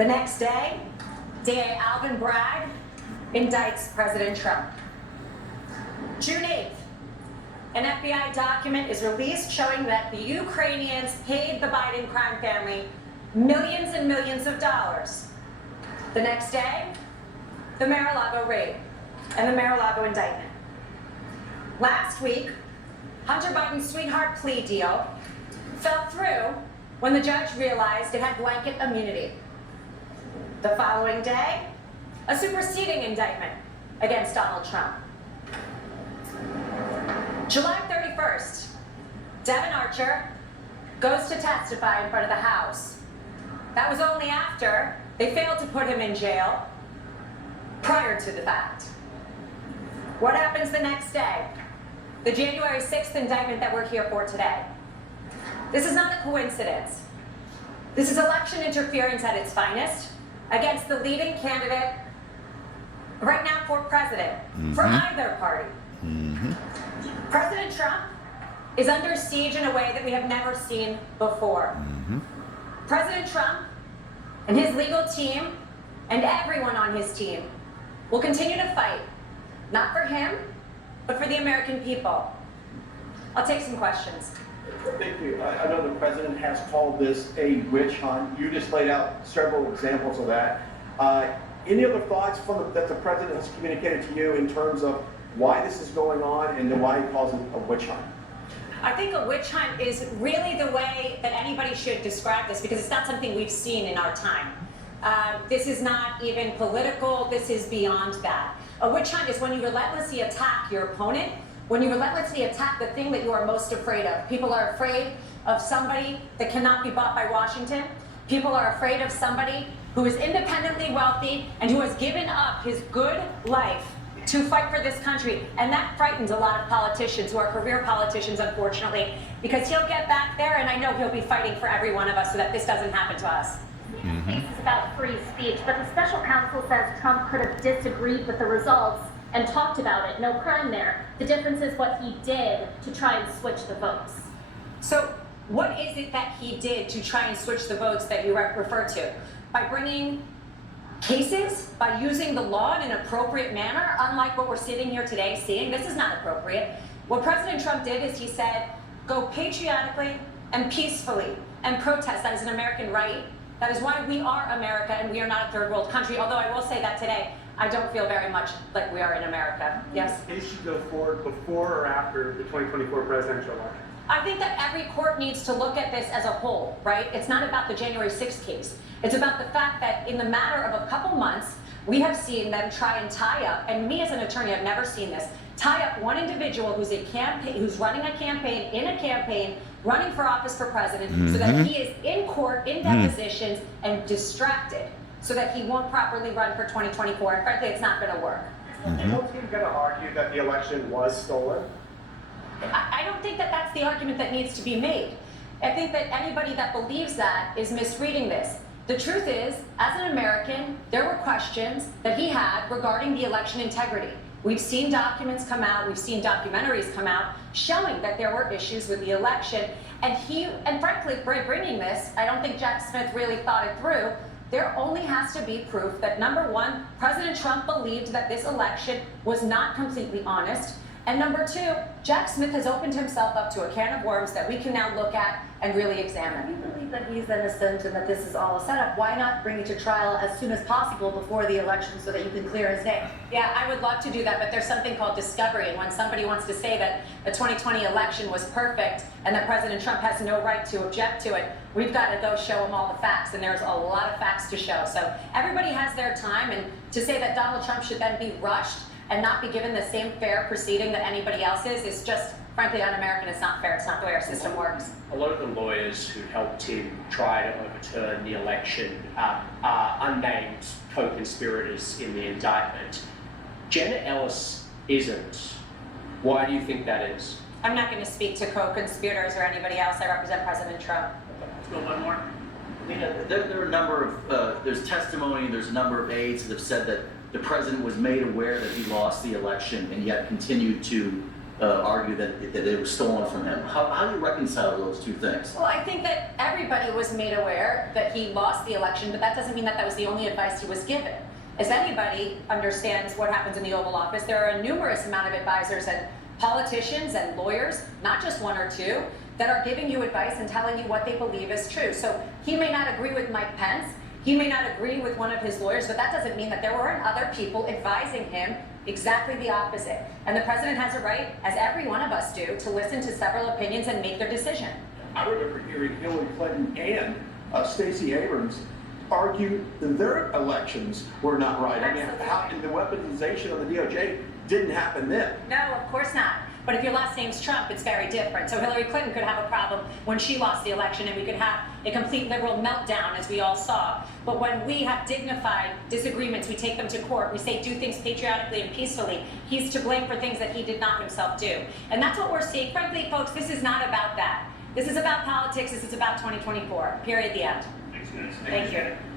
The next day, DA Alvin Bragg indicts President Trump. June 8th, an FBI document is released showing that the Ukrainians paid the Biden crime family millions and millions of dollars. The next day, the Mar-a-Lago raid and the Mar-a-Lago indictment. Last week, Hunter Biden's sweetheart plea deal fell through when the judge realized it had blanket immunity. The following day, a superseding indictment against Donald Trump. July 31st, Devin Archer goes to testify in front of the House. That was only after they failed to put him in jail prior to the fact. What happens the next day? The January 6th indictment that we're here for today. This is not a coincidence. This is election interference at its finest against the leading candidate right now for president, for either party. President Trump is under siege in a way that we have never seen before. President Trump and his legal team and everyone on his team will continue to fight, not for him, but for the American people. I'll take some questions. Thank you. I know the president has called this a witch hunt. You just laid out several examples of that. Any other thoughts that the president has communicated to you in terms of why this is going on and why he calls it a witch hunt? I think a witch hunt is really the way that anybody should describe this, because it's not something we've seen in our time. This is not even political. This is beyond that. A witch hunt is when you relentlessly attack your opponent, when you relentlessly attack the thing that you are most afraid of. People are afraid of somebody that cannot be bought by Washington. People are afraid of somebody who is independently wealthy and who has given up his good life to fight for this country. And that frightens a lot of politicians who are career politicians, unfortunately, because he'll get back there, and I know he'll be fighting for every one of us so that this doesn't happen to us. This is about free speech, but the special counsel says Trump could have disagreed with the results and talked about it. No crime there. The difference is what he did to try and switch the votes. So what is it that he did to try and switch the votes that you refer to? By bringing cases, by using the law in an appropriate manner, unlike what we're sitting here today seeing. This is not appropriate. What President Trump did is he said, go patriotically and peacefully and protest. That is an American right. That is why we are America and we are not a third world country. Although I will say that today, I don't feel very much like we are in America. Yes? This case should go forward before or after the 2024 presidential election. I think that every court needs to look at this as a whole, right? It's not about the January 6th case. It's about the fact that in the matter of a couple months, we have seen them try and tie up, and me as an attorney, I've never seen this, tie up one individual who's running a campaign, in a campaign, running for office for president, so that he is in court, in depositions, and distracted, so that he won't properly run for 2024. And frankly, it's not going to work. Is the whole team going to argue that the election was stolen? I don't think that that's the argument that needs to be made. I think that anybody that believes that is misreading this. The truth is, as an American, there were questions that he had regarding the election integrity. We've seen documents come out, we've seen documentaries come out showing that there were issues with the election. And frankly, bringing this, I don't think Jack Smith really thought it through. There only has to be proof that, number one, President Trump believed that this election was not completely honest. And number two, Jack Smith has opened himself up to a can of worms that we can now look at and really examine. If you believe that he's innocent and that this is all a setup, why not bring it to trial as soon as possible before the election so that you can clear his name? Yeah, I would love to do that, but there's something called discovery. And when somebody wants to say that the 2020 election was perfect and that President Trump has no right to object to it, we've got to go show him all the facts. And there's a lot of facts to show. So everybody has their time. And to say that Donald Trump should then be rushed and not be given the same fair proceeding that anybody else is just, frankly, un-American. It's not fair. It's not the way our system works. A lot of the lawyers who helped him try to overturn the election are unnamed co-conspirators in the indictment. Janet Ellis isn't. Why do you think that is? I'm not going to speak to co-conspirators or anybody else. I represent President Trump. Let's go one more. There are a number of, there's testimony, there's a number of aides that have said that the president was made aware that he lost the election and yet continued to argue that it was stolen from him. How do you reconcile those two things? Well, I think that everybody was made aware that he lost the election, but that doesn't mean that that was the only advice he was given. As anybody understands what happens in the Oval Office, there are a numerous amount of advisors and politicians and lawyers, not just one or two, that are giving you advice and telling you what they believe is true. So he may not agree with Mike Pence, he may not agree with one of his lawyers, but that doesn't mean that there weren't other people advising him exactly the opposite. And the president has a right, as every one of us do, to listen to several opinions and make their decision. I remember hearing Hillary Clinton and Stacey Abrams argue that their elections were not right. I mean, how, the weaponization of the DOJ didn't happen then. No, of course not. But if your last name's Trump, it's very different. So Hillary Clinton could have a problem when she lost the election, and we could have a complete liberal meltdown, as we all saw. But when we have dignified disagreements, we take them to court. We say do things patriotically and peacefully. He's to blame for things that he did not himself do. And that's what we're seeing. Frankly, folks, this is not about that. This is about politics. This is about 2024. Period. The end. Thanks, guys. Thank you.